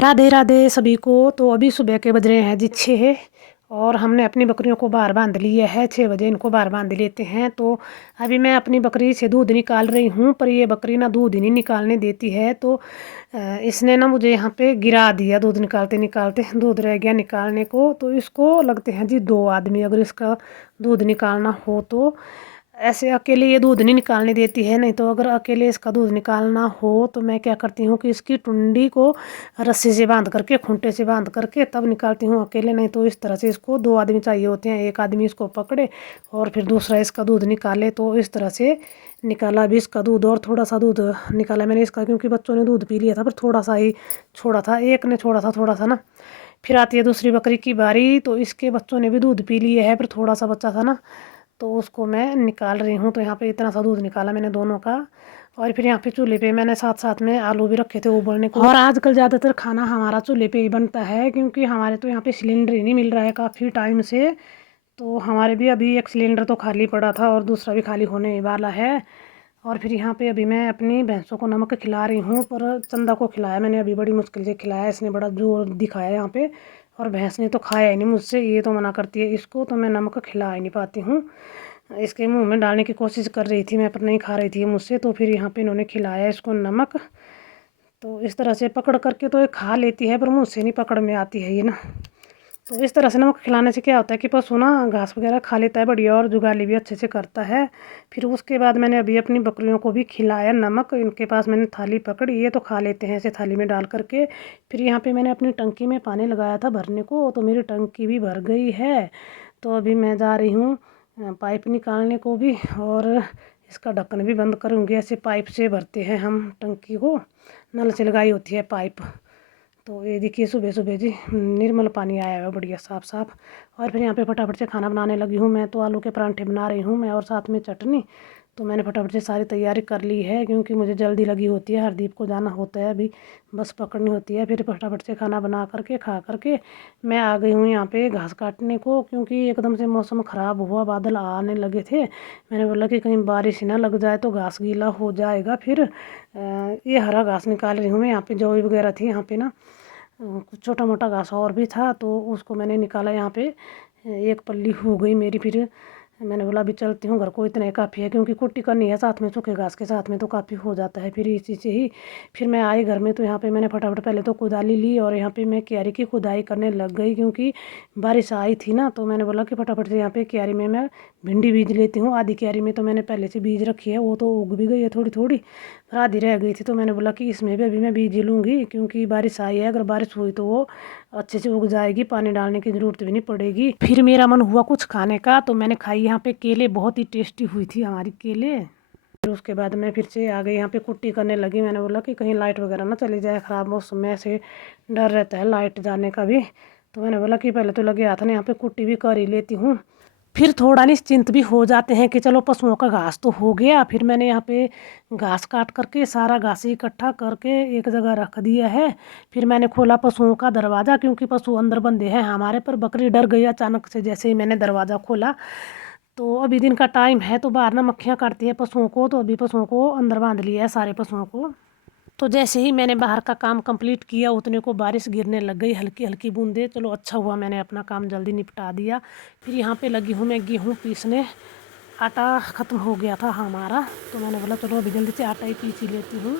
राधे राधे सभी को। तो अभी सुबह के बज रहे हैं जी 6 और हमने अपनी बकरियों को बाहर बांध लिया है। 6 बजे इनको बाहर बांध लेते हैं। तो अभी मैं अपनी बकरी से दूध निकाल रही हूँ, पर ये बकरी ना दूध ही नहीं निकालने देती है। तो इसने ना मुझे यहाँ पे गिरा दिया। दूध निकालते निकालते दूध रह गया निकालने को। तो इसको लगते हैं जी 2 आदमी, अगर इसका दूध निकालना हो तो। ऐसे अकेले ये दूध नहीं निकालने देती है, नहीं तो अगर अकेले इसका दूध निकालना हो तो मैं क्या करती हूँ कि इसकी टुंडी को रस्सी से बांध करके, खूंटे से बांध करके तब निकालती हूँ अकेले। नहीं तो इस तरह से इसको 2 आदमी चाहिए होते हैं, एक आदमी इसको पकड़े और फिर दूसरा इसका दूध निकाले। तो इस तरह से निकाला भी इसका दूध, और थोड़ा सा दूध निकाला मैंने इसका, क्योंकि बच्चों ने दूध पी लिया था, पर थोड़ा सा ही छोड़ा था, एक ने छोड़ा था थोड़ा सा ना। फिर आती है दूसरी बकरी की बारी, तो इसके बच्चों ने भी दूध पी लिए है, पर थोड़ा सा बच्चा था ना, तो उसको मैं निकाल रही हूँ। तो यहाँ पे इतना सा दूध निकाला मैंने दोनों का। और फिर यहाँ पे चूल्हे पे मैंने साथ साथ में आलू भी रखे थे उबलने को। और आजकल ज़्यादातर खाना हमारा चूल्हे पे ही बनता है, क्योंकि हमारे तो यहाँ पे सिलेंडर ही नहीं मिल रहा है काफ़ी टाइम से। तो हमारे भी अभी एक सिलेंडर तो खाली पड़ा था और दूसरा भी खाली होने ही वाला है। और फिर यहाँ पे अभी मैं अपनी भैंसों को नमक खिला रही हूँ, पर चंदा को खिलाया मैंने अभी, बड़ी मुश्किल से खिलाया, इसने बड़ा जोर दिखाया यहाँ पे। और भैंस ने तो खाया ही नहीं मुझसे, ये तो मना करती है इसको, तो मैं नमक खिला ही नहीं पाती हूँ। इसके मुंह में डालने की कोशिश कर रही थी मैं, पर नहीं खा रही थी मुझसे। तो फिर यहाँ पे इन्होंने खिलाया इसको नमक। तो इस तरह से पकड़ करके तो ये खा लेती है, पर मुझसे नहीं पकड़ में आती है ये ना। तो इस तरह से नमक खिलाने से क्या होता है कि पशु ना घास वगैरह खा लेता है बढ़िया, और जुगाली भी अच्छे से करता है। फिर उसके बाद मैंने अभी अपनी बकरियों को भी खिलाया नमक। इनके पास मैंने थाली पकड़ी, ये तो खा लेते हैं ऐसे थाली में डाल करके। फिर यहाँ पे मैंने अपनी टंकी में पानी लगाया था भरने को, तो मेरी टंकी भी भर गई है। तो अभी मैं जा रही हूँ पाइप निकालने को भी, और इसका ढक्कन भी बंद करूँगी। ऐसे पाइप से भरते हैं हम टंकी को, नल से लगाई होती है पाइप। तो ये देखिए सुबह सुबह जी निर्मल पानी आया हुआ है बढ़िया साफ साफ। और फिर यहाँ पे फटाफट से खाना बनाने लगी हूँ मैं। तो आलू के परांठे बना रही हूँ मैं, और साथ में चटनी। तो मैंने फटाफट से सारी तैयारी कर ली है, क्योंकि मुझे जल्दी लगी होती है, हरदीप को जाना होता है अभी, बस पकड़नी होती है। फिर फटाफट से खाना बना करके खा करके मैं आ गई हूँ यहाँ पे घास काटने को, क्योंकि एकदम से मौसम ख़राब हुआ, बादल आने लगे थे। मैंने बोला कि कहीं बारिश ना लग जाए तो घास गीला हो जाएगा। फिर ये हरा घास निकाल रही हूँ मैं। यहाँ पे जौई वगैरह थी यहाँ पे ना, कुछ छोटा मोटा घास और भी था, तो उसको मैंने निकाला यहाँ पे। एक पल्ली हो गई मेरी। फिर मैंने बोला अभी चलती हूँ घर को, इतना ही काफ़ी है, क्योंकि कुट्टी करनी है साथ में, सूखे घास के साथ में तो काफ़ी हो जाता है फिर इसी से ही। फिर मैं आई घर में, तो यहाँ पे मैंने फटाफट पहले तो कुदाली ली, और यहाँ पे मैं क्यारी की खुदाई करने लग गई, क्योंकि बारिश आई थी ना। तो मैंने बोला कि फटाफट से यहाँ पे क्यारी में मैं भिंडी बीज लेती हूँ। आधी क्यारी में तो मैंने पहले से बीज रखी है, वो तो उग भी गई है थोड़ी थोड़ी, पर आधी रह गई थी। तो मैंने बोला कि इसमें भी अभी मैं बीज लूँगी, क्योंकि बारिश आई है, अगर बारिश हुई तो वो अच्छे से उग जाएगी, पानी डालने की ज़रूरत भी नहीं पड़ेगी। फिर मेरा मन हुआ कुछ खाने का, तो मैंने खाई यहाँ पे केले, बहुत ही टेस्टी हुई थी हमारी केले। फिर उसके बाद मैं फिर से आ गई यहाँ पे कुट्टी करने लगी। मैंने बोला कि कहीं लाइट वगैरह ना चली जाए, ख़राब मौसम में ऐसे डर रहता है लाइट जाने का भी। तो मैंने बोला कि पहले तो लगे हाथ ना यहाँ पे कुट्टी भी कर ही लेती हूँ, फिर थोड़ा निश्चिंत भी हो जाते हैं कि चलो पशुओं का घास तो हो गया। फिर मैंने यहाँ पे घास काट करके सारा घास इकट्ठा करके एक जगह रख दिया है। फिर मैंने खोला पशुओं का दरवाज़ा, क्योंकि पशु अंदर बंधे हैं हमारे, पर बकरी डर गई अचानक से जैसे ही मैंने दरवाज़ा खोला। तो अभी दिन का टाइम है, तो बाहर ना मक्खियाँ काटती है पशुओं को, तो अभी पशुओं को अंदर बांध लिया है सारे पशुओं को। तो जैसे ही मैंने बाहर का काम कंप्लीट किया, उतने को बारिश गिरने लग गई, हल्की हल्की बूंदे। चलो अच्छा हुआ मैंने अपना काम जल्दी निपटा दिया। फिर यहाँ पे लगी हूँ मैं गेहूँ पीसने। आटा ख़त्म हो गया था हमारा, तो मैंने बोला चलो अभी जल्दी से आटा ही पीस ही लेती हूँ।